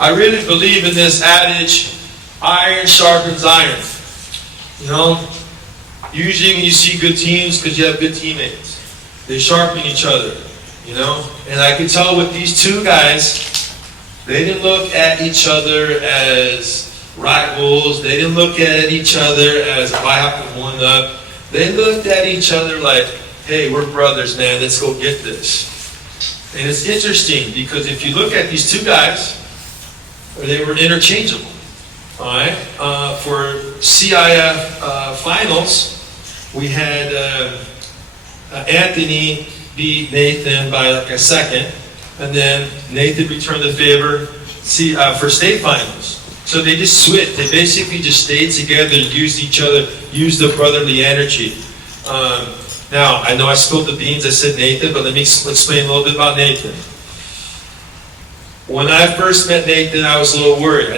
I really believe in this adage, iron sharpens iron. You know, usually when you see good teams, because you have good teammates, they sharpen each other, you know. And I could tell with these two guys, they didn't look at each other as rivals. They didn't look at each other as if I have to one up. They looked at each other like, hey, we're brothers, man. Let's go get this. And it's interesting because if you look at these two guys, they were interchangeable. All right. For CIF finals, we had Anthony beat Nathan by like a second, and then Nathan returned the favor for state finals. So they just switched. They basically just stayed together, used each other, used the brotherly energy. Now, I know I spilled the beans. I said Nathan, but let me explain a little bit about Nathan. When I first met Nathan, I was a little worried.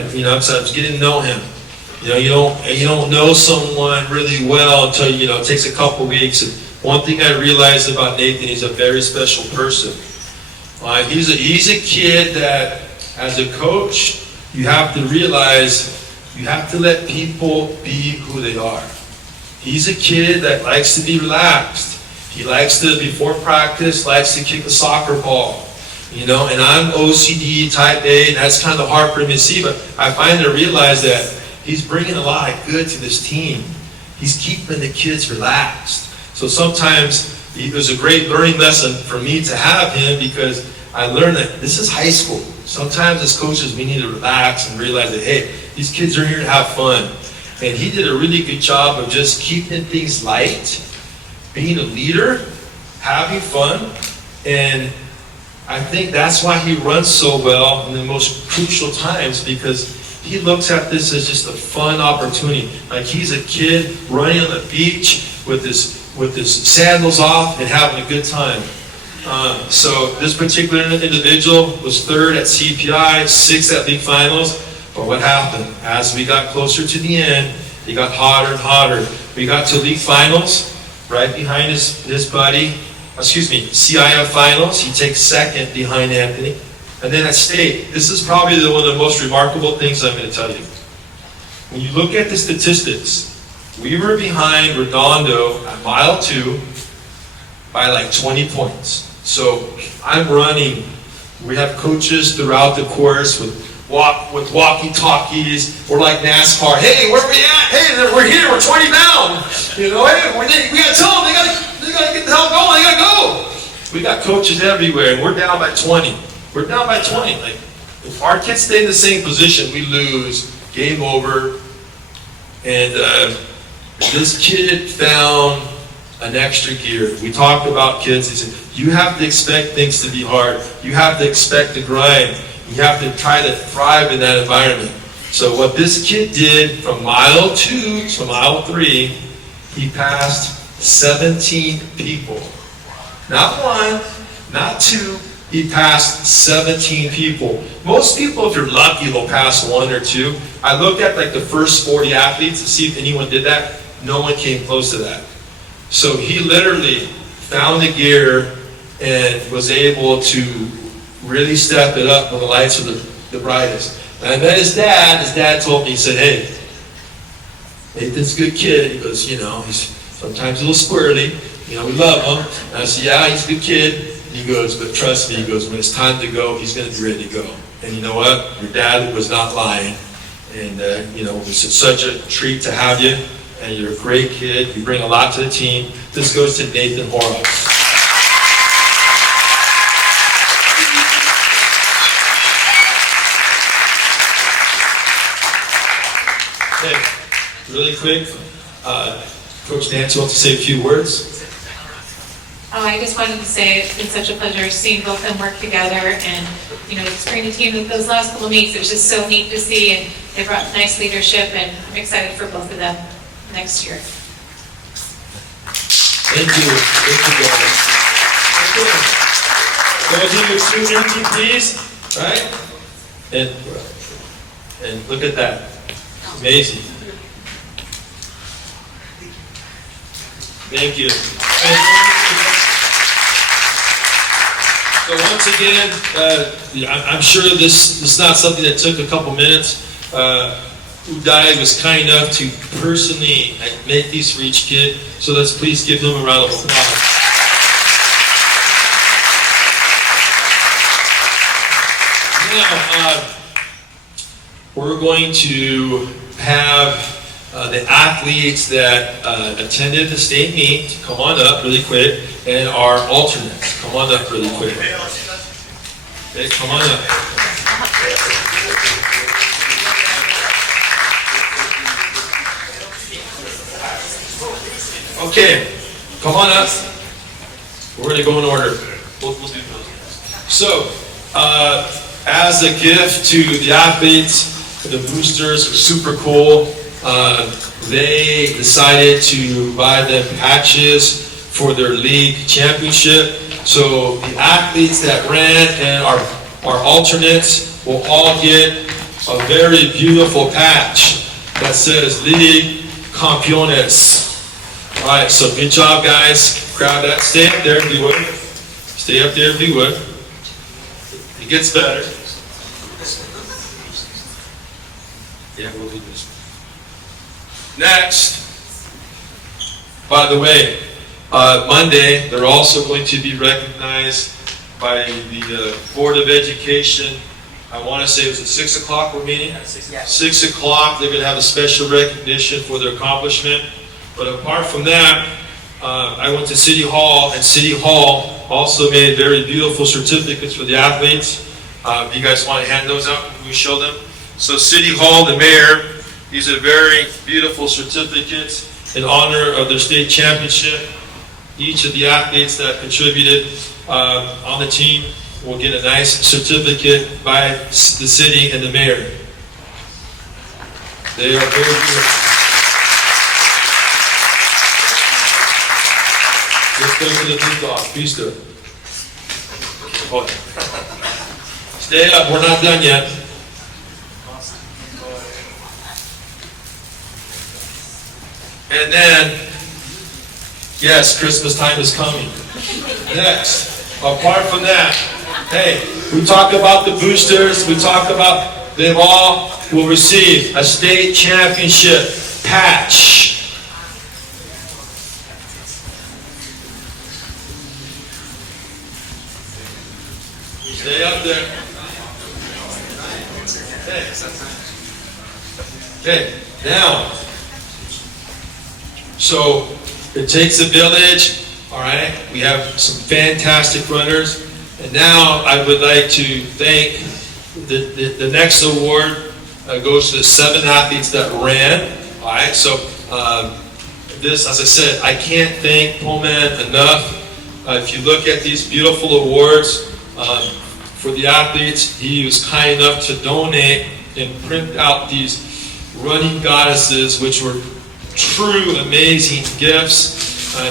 So I was getting to know him. You don't know someone really well until it takes a couple weeks. And one thing I realized about Nathan, he's a very special person. He's a kid that, as a coach, you have to realize you have to let people be who they are. He's a kid that likes to be relaxed. He likes to, before practice, likes to kick a soccer ball. And I'm OCD type A, and that's kind of hard for him to see, but I finally realized that he's bringing a lot of good to this team. He's keeping the kids relaxed. So sometimes it was a great learning lesson for me to have him because I learned that this is high school. Sometimes as coaches, we need to relax and realize that, hey, these kids are here to have fun. And he did a really good job of just keeping things light, being a leader, having fun, and I think that's why he runs so well in the most crucial times, because he looks at this as just a fun opportunity. Like he's a kid running on the beach with his sandals off and having a good time. So this particular individual was third at CPI, sixth at league finals. But what happened? As we got closer to the end, he got hotter and hotter. We got to league finals, right behind his buddy. CIF finals. He takes second behind Anthony. And then at state, this is probably one of the most remarkable things I'm going to tell you. When you look at the statistics, we were behind Redondo at mile 2 by like 20 points. So I'm running. We have coaches throughout the course with walkie-talkies. We're like NASCAR. Hey, where we at? Hey, we're here. We're 20 down. Hey, we got to tell them they got to get the hell going. They got to go. We got coaches everywhere, and we're down by 20. We're down by 20. Like, if our kids stay in the same position, we lose. Game over. And this kid found an extra gear. We talked about kids. He said, you have to expect things to be hard. You have to expect to grind. You have to try to thrive in that environment. So what this kid did from mile 2 to mile 3, he passed 17 people. Not one, not two, he passed 17 people. Most people, if you're lucky, will pass 1 or 2. I looked at like the first 40 athletes to see if anyone did that. No one came close to that. So he literally found the gear and was able to really step it up when the lights were the brightest. And I met his dad. His dad told me, he said, hey, Nathan's a good kid. He goes, he's sometimes a little squirrely. We love him. And I said, yeah, he's a good kid. And he goes, but trust me, he goes, when it's time to go, he's going to be ready to go. And you know what? Your dad was not lying. And, it was such a treat to have you. And you're a great kid. You bring a lot to the team. This goes to Nathan Horrocks. Okay, really quick, Coach Nancy wants to say a few words. I just wanted to say it's been such a pleasure seeing both of them work together, and spring the team with those last couple of weeks. It was just so neat to see, and they brought nice leadership, and I'm excited for both of them next year. Thank you. Those are your 2 MVPs, right? And look at that. Amazing. Thank you. So once again, I'm sure this is not something that took a couple minutes. Udai was kind enough to personally make these for each kid. So let's please give him a round of applause. Now, we're going to have the athletes that attended the state meet come on up really quick, and our alternates come on up really quick. Okay, come on up. Okay, come on up. We're going to go in order. We'll do those. So, as a gift to the athletes, the boosters are super cool. They decided to buy them patches for their league championship. So the athletes that ran and our alternates will all get a very beautiful patch that says League Campeones. All right, so good job, guys. Grab that. Stay up there if you would. Stay up there if you would. It gets better. Yeah, we'll do this. Next, by the way, Monday, they're also going to be recognized by the Board of Education. I want to say it was at 6 o'clock we're meeting? 6 o'clock, they're going to have a special recognition for their accomplishment. But apart from that, I went to City Hall, and City Hall also made very beautiful certificates for the athletes. If you guys want to hand those out, can we show them? So City Hall, the mayor, these are very beautiful certificates in honor of their state championship. Each of the athletes that contributed on the team will get a nice certificate by the city and the mayor. They are very beautiful. Let's go to the big dog. Please do it. Stay up. We're not done yet. And then, yes, Christmas time is coming. Next, apart from that, hey, we talk about the boosters, we talk about, they all will receive a state championship patch. Stay up there. Okay, now, so it takes a village, all right? We have some fantastic runners. And now I would like to thank the next award goes to the 7 athletes that ran. All right, so this, as I said, I can't thank Pullman enough. If you look at these beautiful awards for the athletes, he was kind enough to donate and print out these running goddesses, which were true amazing gifts.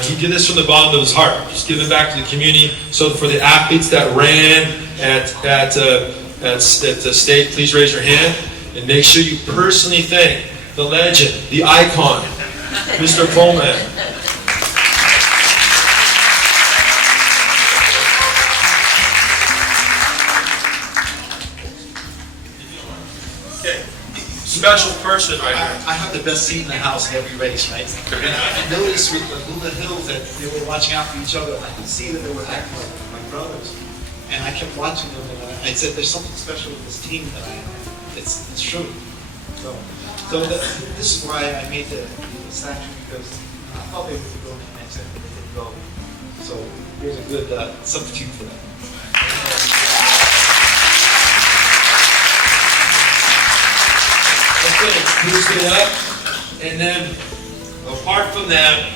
He did this from the bottom of his heart. Just give it back to the community. So for the athletes that ran at the state, please raise your hand and make sure you personally thank the legend, the icon, Mr. Pullman. Okay, special person right here. I have the best seat in the house in every race, right? And I noticed with the Blue Hills that they were watching out for each other. I could see that they were acting like my brothers. And I kept watching them, and I said, there's something special with this team that I have. It's true. So this is why I made the statue, because I thought they would go next time, but they didn't go. So here's a good substitute for that. Okay, boost it up, and then apart from that,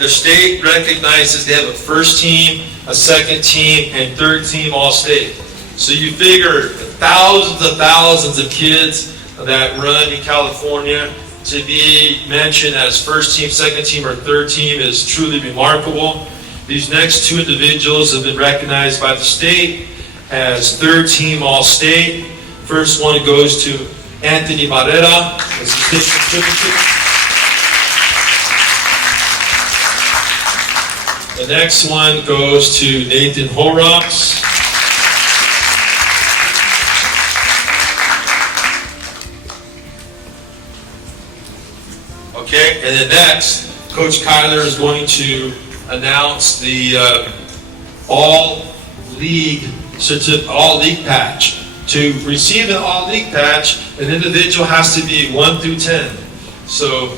the state recognizes they have a first team, a second team, and third team all-state. So you figure thousands of kids that run in California to be mentioned as first team, second team, or third team is truly remarkable. These next 2 individuals have been recognized by the state as third team all-state. First one goes to Anthony Barrera as the state certificate. The next one goes to Nathan Horrocks. Okay, and then next, Coach Kyler is going to announce the all-league patch. To receive an all-league patch, an individual has to be 1 through 10. So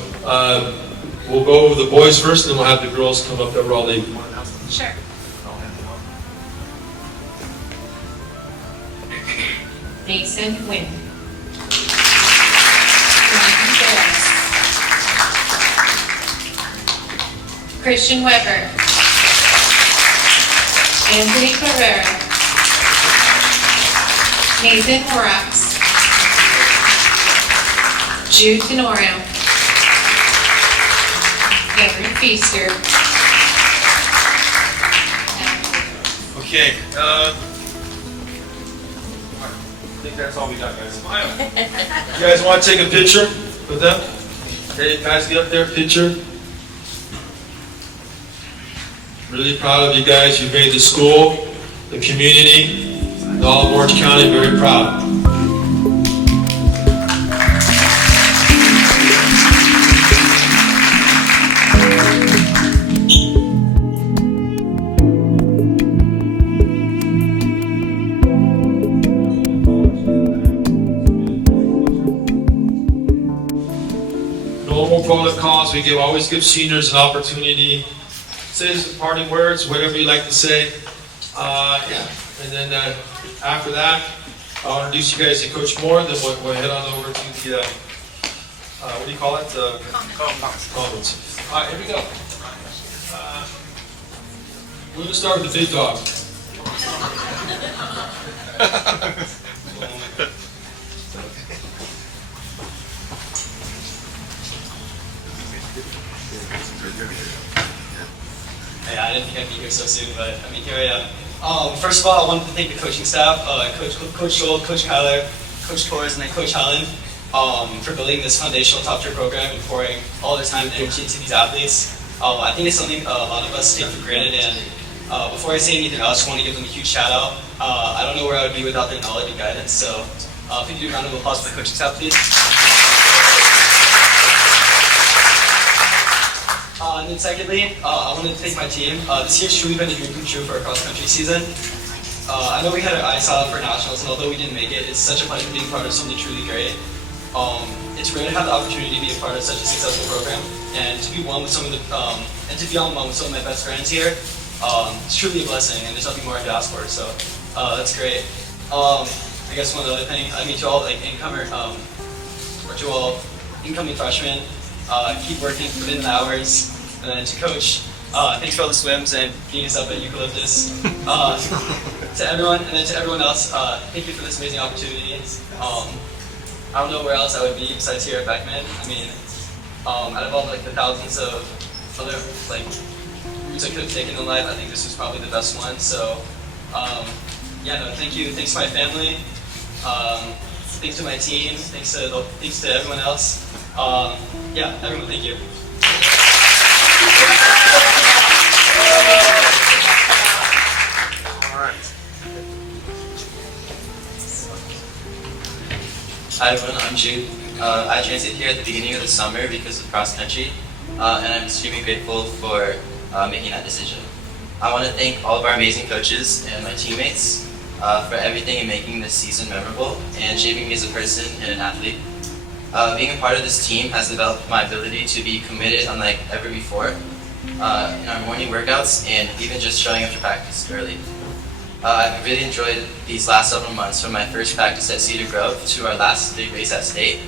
we'll go over the boys first, and then we'll have the girls come up that we're all league. Sure. Mason Wynn. Ryan Harris. Christian Weber. Anthony Carrera. Nathan Horrocks. Jude Tenorio. Henry Feaster. Okay. I think that's all we got, guys. Smile. You guys want to take a picture with them? Okay, guys, get up there, picture. Really proud of you guys. You made the school, the community, and all of Orange County very proud. Normal protocols, we always give seniors an opportunity. Say some parting words, whatever you like to say. And then after that, I'll introduce you guys to Coach Moore, then we'll head on over to the, what do you call it? Comments. All right, here we go. We're going to start with the big dog. Hey, I didn't think I'd be here so soon, but I mean, here I am. First of all, I wanted to thank the coaching staff, Coach Joel, Coach Kyler, Coach Torres, and then Coach Holland, for building this foundational top tier program and pouring all their time and energy into these athletes. I think it's something a lot of us take for granted, and before I say anything else, I want to give them a huge shout out. I don't know where I would be without their knowledge and guidance, so if you could do a round of applause for the coaching staff, please. And then secondly, I wanted to thank my team. This year's truly been a dream come true for our cross-country season. I know we had our eyes out for nationals, and although we didn't make it, it's such a pleasure being part of something truly great. It's rare to have the opportunity to be a part of such a successful program, and to be one with some of the, and to be on one with some of my best friends here. It's truly a blessing, and there's nothing more I could ask for. So that's great. I guess one other thing, I mean, to all like incoming freshmen, keep working, put in the hours. And then to Coach, thanks for all the swims and beating us up at Eucalyptus. To everyone, and then to everyone else, thank you for this amazing opportunity. I don't know where else I would be besides here at Beckman. I mean, out of all like the thousands of other like routes I could have taken in life, I think this was probably the best one. So, yeah, no, thank you. Thanks to my family. Thanks to my team. Thanks to everyone else. Yeah, everyone, thank you. Hi everyone, I'm Jude. I transited here at the beginning of the summer because of cross country, and I'm extremely grateful for making that decision. I want to thank all of our amazing coaches and my teammates for everything in making this season memorable and shaping me as a person and an athlete. Being a part of this team has developed my ability to be committed unlike ever before in our morning workouts and even just showing up to practice early. I've really enjoyed these last several months, from my first practice at Cedar Grove to our last big race at State.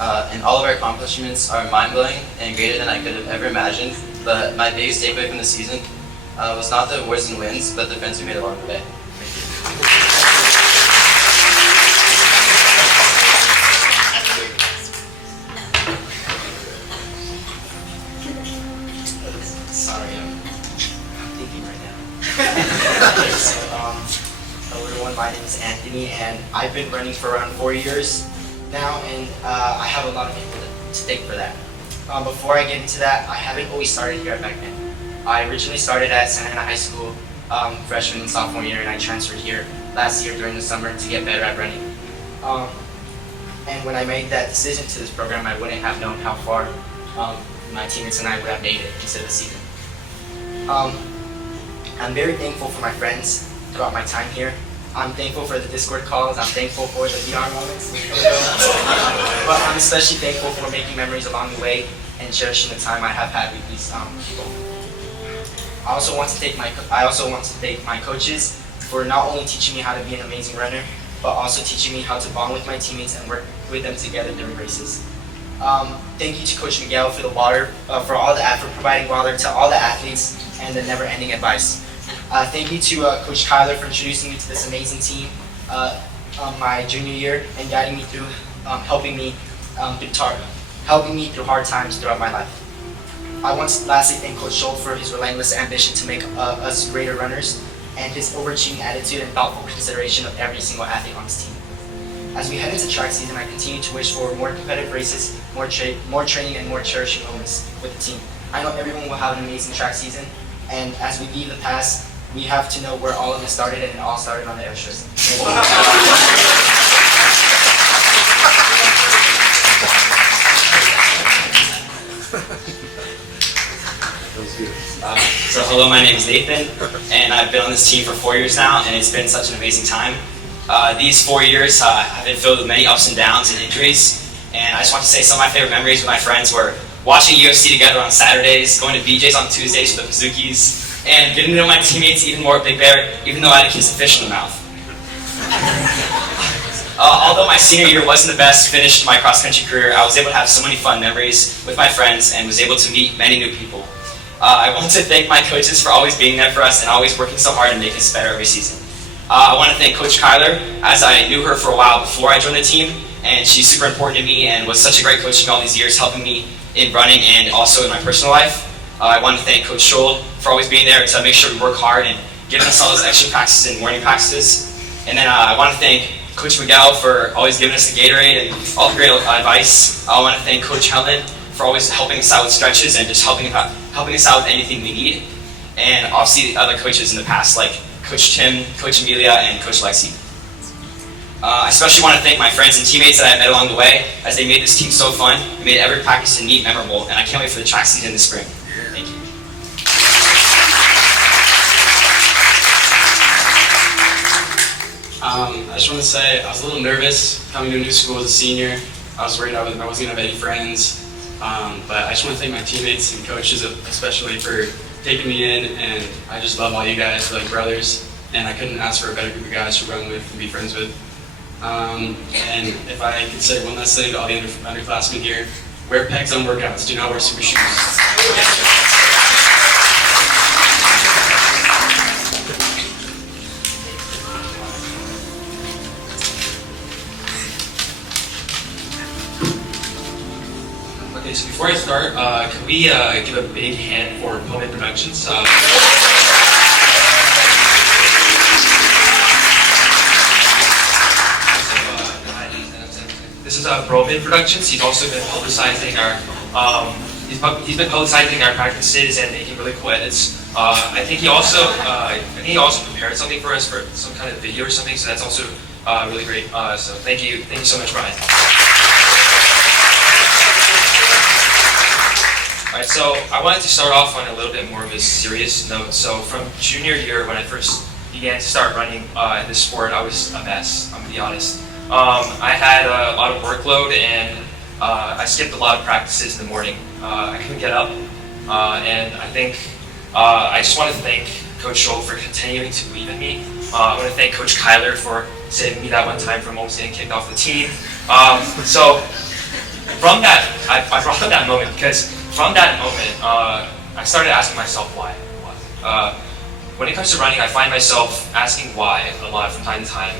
And all of our accomplishments are mind-blowing and greater than I could have ever imagined, but my biggest takeaway from the season was not the awards and wins, but the friends we made along the way. Thank you. Sorry, I'm thinking right now. So, hello everyone, my name is Anthony, and I've been running for around 4 years now, and I have a lot of people to thank for that. Before I get into that, I haven't always started here at Beckman. I originally started at Santa Ana High School freshman and sophomore year, and I transferred here last year during the summer to get better at running. And when I made that decision to this program, I wouldn't have known how far my teammates and I would have made it into the season. I'm very thankful for my friends throughout my time here. I'm thankful for the Discord calls. I'm thankful for the VR moments. But I'm especially thankful for making memories along the way and cherishing the time I have had with these people. I also want to thank my coaches for not only teaching me how to be an amazing runner, but also teaching me how to bond with my teammates and work with them together during races. Thank you to Coach Miguel for the water, for providing water to all the athletes and the never-ending advice. Thank you to Coach Kyler for introducing me to this amazing team my junior year and guiding me through, helping me through hard times throughout my life. I want to lastly thank Coach Scholl for his relentless ambition to make us greater runners and his overachieving attitude and thoughtful consideration of every single athlete on his team. As we head into track season, I continue to wish for more competitive races, more training, and more cherishing moments with the team. I know everyone will have an amazing track season, and as we leave the past, we have to know where all of it started, and it all started on the air strip. So hello, my name is Nathan, and I've been on this team for 4 years now, and it's been such an amazing time. These 4 years have been filled with many ups and downs and injuries, and I just want to say some of my favorite memories with my friends were watching UFC together on Saturdays, going to BJ's on Tuesdays for the Pizookies, and getting to know my teammates even more at Big Bear, even though I had to kiss a fish in the mouth. Although my senior year wasn't the best finish to my cross-country career, I was able to have so many fun memories with my friends and was able to meet many new people. I want to thank my coaches for always being there for us and always working so hard to make us better every season. I want to thank Coach Kyler, as I knew her for a while before I joined the team, and she's super important to me and was such a great coach in all these years, helping me in running and also in my personal life. I want to thank Coach Scholl for always being there to make sure we work hard and giving us all those extra practices and morning practices. And then I want to thank Coach Miguel for always giving us the Gatorade and all the great advice. I want to thank Coach Helen for always helping us out with stretches and just helping us out with anything we need. And obviously the other coaches in the past, like Coach Tim, Coach Amelia, and Coach Lexi. I especially want to thank my friends and teammates that I met along the way, as they made this team so fun, and made every practice and meet memorable, and I can't wait for the track season in the spring. Thank you. I just want to say I was a little nervous coming to a new school as a senior. I was worried I wasn't going to have any friends, but I just want to thank my teammates and coaches especially for taking me in, and I just love all you guys, like brothers, and I couldn't ask for a better group of guys to run with and be friends with. And if I could say one last thing to all the underclassmen here, wear pegs on workouts, do not wear super shoes. Okay, so before I start, can we give a big hand for Beckman Productions? This is Beckman Productions. He's also been publicizing he's been publicizing our practices and making really cool edits. I think he also prepared something for us for some kind of video or something. So that's also really great. So thank you so much, Brian. Alright, so I wanted to start off on a little bit more of a serious note. So from junior year, when I first began to start running in this sport, I was a mess, I'm gonna be honest. I had a lot of workload and I skipped a lot of practices in the morning. I couldn't get up, and I think I just want to thank Coach Scholl for continuing to believe in me. I want to thank Coach Kyler for saving me that one time from almost getting kicked off the team. So from that, I brought up that moment because from that moment, I started asking myself why. When it comes to running, I find myself asking why a lot from time to time.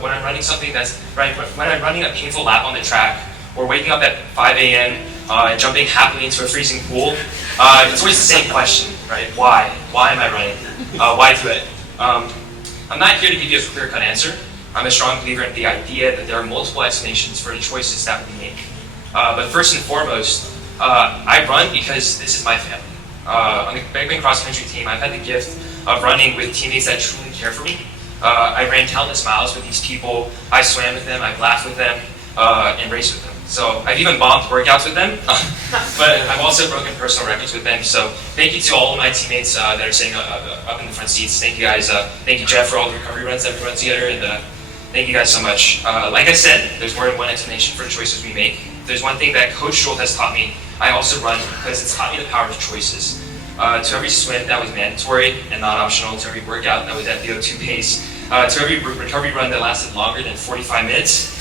When I'm running something when I'm running a painful lap on the track, or waking up at 5 a.m. And jumping happily into a freezing pool, it's always the same question, right? Why? Why am I running? Why do it? I'm not here to give you a clear-cut answer. I'm a strong believer in the idea that there are multiple explanations for the choices that we make. But first and foremost, I run because this is my family. On the Beckman cross country team, I've had the gift of running with teammates that truly care for me. I ran countless miles with these people. I swam with them, I've laughed with them, and raced with them. So I've even bombed workouts with them, but I've also broken personal records with them. So thank you to all of my teammates that are sitting up in the front seats. Thank you guys. Thank you, Jeff, for all the recovery runs that we run together, and thank you guys so much. Like I said, there's more than one explanation for the choices we make. If there's one thing that Coach Schultz has taught me, I also run because it's taught me the power of choices. To every swim that was mandatory and not optional, to every workout that was at VO2 pace, to every recovery run that lasted longer than 45 minutes.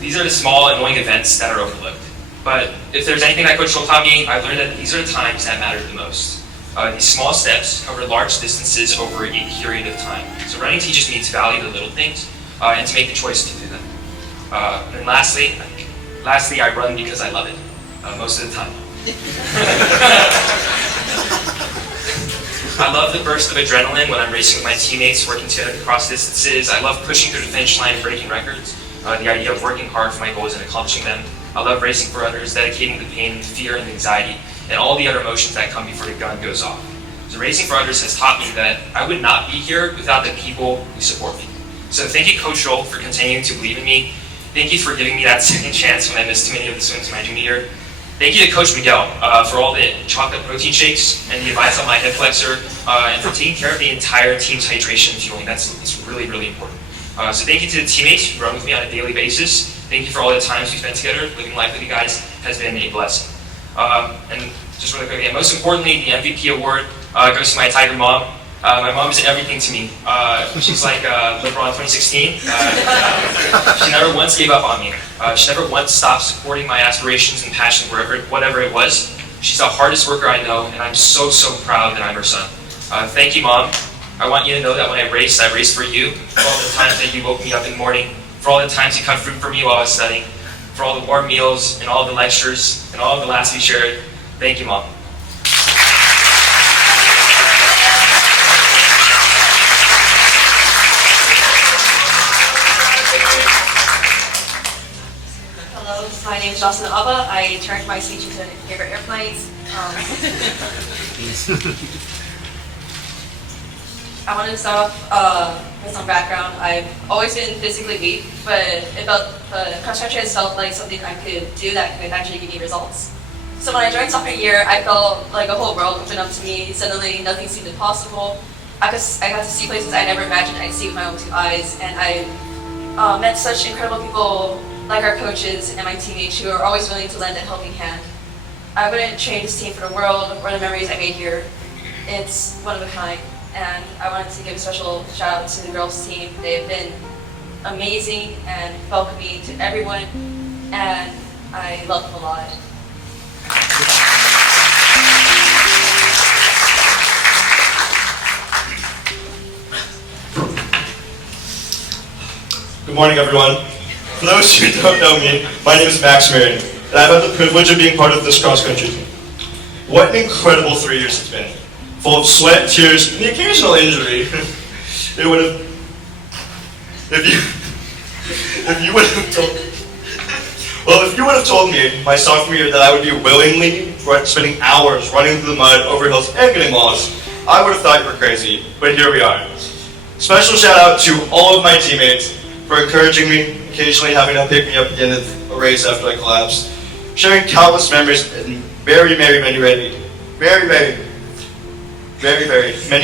These are the small, annoying events that are overlooked. But if there's anything that Coach Schultz taught me, I've learned that these are the times that matter the most. These small steps cover large distances over a period of time. So running teaches me to value the little things and to make the choice to do them. And lastly, I run because I love it, most of the time. I love the burst of adrenaline when I'm racing with my teammates, working together across distances. I love pushing through the finish line and breaking records. The idea of working hard for my goals and accomplishing them. I love racing for others, dedicating the pain, fear, and anxiety, and all the other emotions that come before the gun goes off. So racing for others has taught me that I would not be here without the people who support me. So thank you, Coach Schultz, for continuing to believe in me. Thank you for giving me that second chance when I missed too many of the swims my junior year. Thank you to Coach Miguel for all the chocolate protein shakes and the advice on my hip flexor, and for taking care of the entire team's hydration and fueling. That's really, really important. So thank you to the teammates who run with me on a daily basis. Thank you for all the times we spent together. Living life with you guys has been a blessing. And just really quick, and most importantly, the MVP award goes to my Tiger mom. My mom is everything to me. She's like LeBron 2016. She never once gave up on me. She never once stopped supporting my aspirations and passion, whatever it was. She's the hardest worker I know, and I'm so proud that I'm her son. Thank you, Mom. I want you to know that when I raced for you, for all the times that you woke me up in the morning, for all the times you cut fruit for me while I was studying, for all the warm meals and all the lectures and all the laughs we shared. Thank you, Mom. Hello, my name is Jocelyn Abba. I turned my speech into favorite airplanes. I wanted to start off with some background. I've always been physically weak, but cross country has felt like something I could do that could actually give me results. So when I joined sophomore year, I felt like a whole world opened up to me. Suddenly, nothing seemed impossible. I got to see places I never imagined I'd see with my own two eyes, and I met such incredible people like our coaches and my teammates who are always willing to lend a helping hand. I wouldn't trade this team for the world or the memories I made here. It's one of a kind. And I wanted to give a special shout out to the girls team. They've been amazing and welcoming to everyone, and I love them a lot. Good morning, everyone. For those who don't know me, my name is Max Marion, and I've had the privilege of being part of this cross-country team. What an incredible 3 years it's been. Full of sweat, tears, and the occasional injury. It would have, if you would have told me my sophomore year that I would be willingly spending hours running through the mud, over hills, and getting lost, I would have thought you were crazy, but here we are. Special shout out to all of my teammates for encouraging me, occasionally having to pick me up at the end of a race after I collapsed, sharing countless memories and very many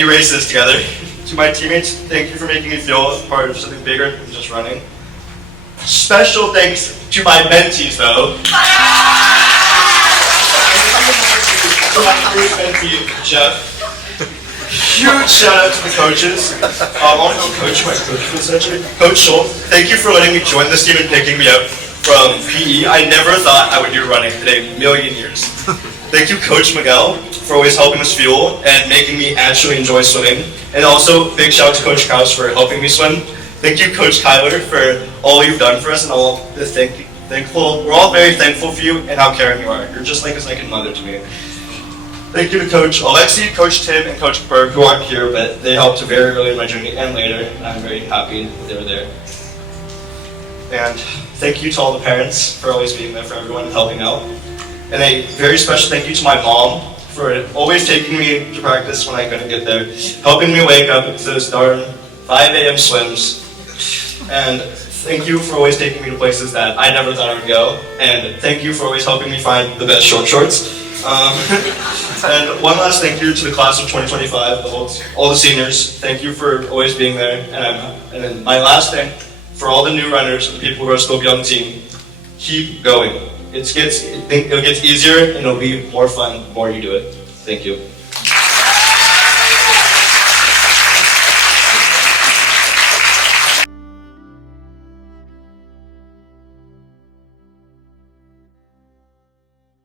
races together. To my teammates, thank you for making me feel a part of something bigger than just running. Special thanks to my mentees, though. To my first mentee, Jeff. Huge shout out to the coaches. I want to coach my coach for this actually. Coach Schultz, thank you for letting me join this team and picking me up from PE. I never thought I would do running in a million years. Thank you, Coach Miguel, for always helping us fuel and making me actually enjoy swimming. And also, big shout out to Coach Kraus for helping me swim. Thank you, Coach Kyler, for all you've done for us and all the thankful. We're all very thankful for you and how caring you are. You're just like a second mother to me. Thank you to Coach Alexi, Coach Tim, and Coach Berg, who aren't here, but they helped very early in my journey and later, and I'm very happy that they were there. And thank you to all the parents for always being there for everyone and helping out. And a very special thank you to my mom for always taking me to practice when I couldn't get there, helping me wake up to those darn 5 a.m. swims, and thank you for always taking me to places that I never thought I would go, and thank you for always helping me find the best short shorts. And one last thank you to the class of 2025, all the seniors. Thank you for always being there. And then my last thing, for all the new runners, the people who are still young team, keep going. It gets easier and it'll be more fun the more you do it. Thank you.